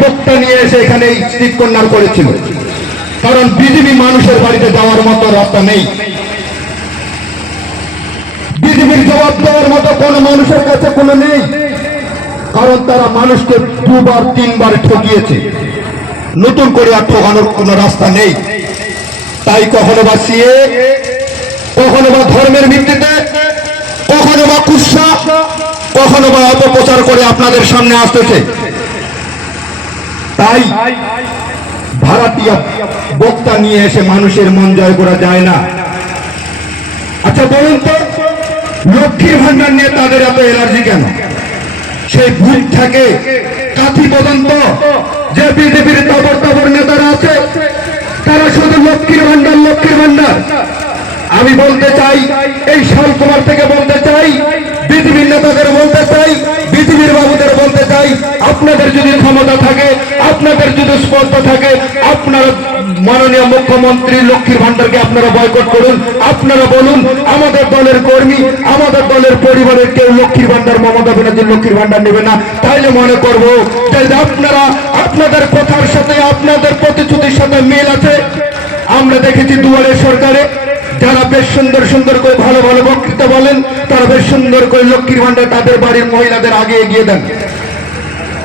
বক্তা নিয়ে এসে এখানে এই কর্নার করেছিল। কারণ বিজেপি মানুষের বাড়িতে যাওয়ার মতো রাস্তা নেই। বিজেপির জবাব দেওয়ার মতো কোনো মানুষের কাছে কোনো নেই। কারণ তারা মানুষকে দুবার, তিনবার ঠকিয়েছে। নতুন করে আর ঠকানোর কোনো রাস্তা নেই। তাই কখনো বা সিয়ে, কখনো বা ধর্মের ভিত্তিতে, কখনো বা কুৎসা, কখনো বা অপপ্রচার করে আপনাদের সামনে আসতেছে। তাই ভাড়াটিয়া বক্তা নিয়ে এসে মানুষের মন জয় করা যায় না। আচ্ছা বলুন তো, লক্ষ্মীর ভান্ডার নিয়ে তাদের এত এলার্জি কেন? সেই ভুল থাকে কাথি পর্যন্ত যে বিজেপির তবর তবর নেতারা আছে, তারা শুধু লক্ষ্মীর ভান্ডার লক্ষ্মীর ভান্ডার আমি বলতে চাই, এই শালকুমার থেকে বলতে চাই, বিজেপির নেতাদের বলতে চাই, বিজেপির বাবুদের বলতে চাই, আপনাদের যদি আপনাদের থাকে, আপনারা মাননীয় মুখ্যমন্ত্রী লক্ষ্মীর ভান্ডারকে আপনারা বয়কট করুন। আপনারা বলুন, আমাদের দলের কর্মী, আমাদের দলের পরিবারের কেউ লক্ষ্মীর ভান্ডার মমতা ব্যানার্জির লক্ষ্মীর ভান্ডার নেবে না। তাইলে মনে করব যে আপনারা, আপনাদের কথার সাথে, আপনাদের প্রতিশ্রুতির সাথে মিল আছে। আমরা দেখেছি দুয়ারের সরকারে, যারা বেশ সুন্দর সুন্দর করে ভালো ভালো বক্তৃতা বলেন, তারা বেশ সুন্দর করে লক্ষ্মীর ভান্ডার তাদের বাড়ির মহিলাদের আগে এগিয়ে দেন।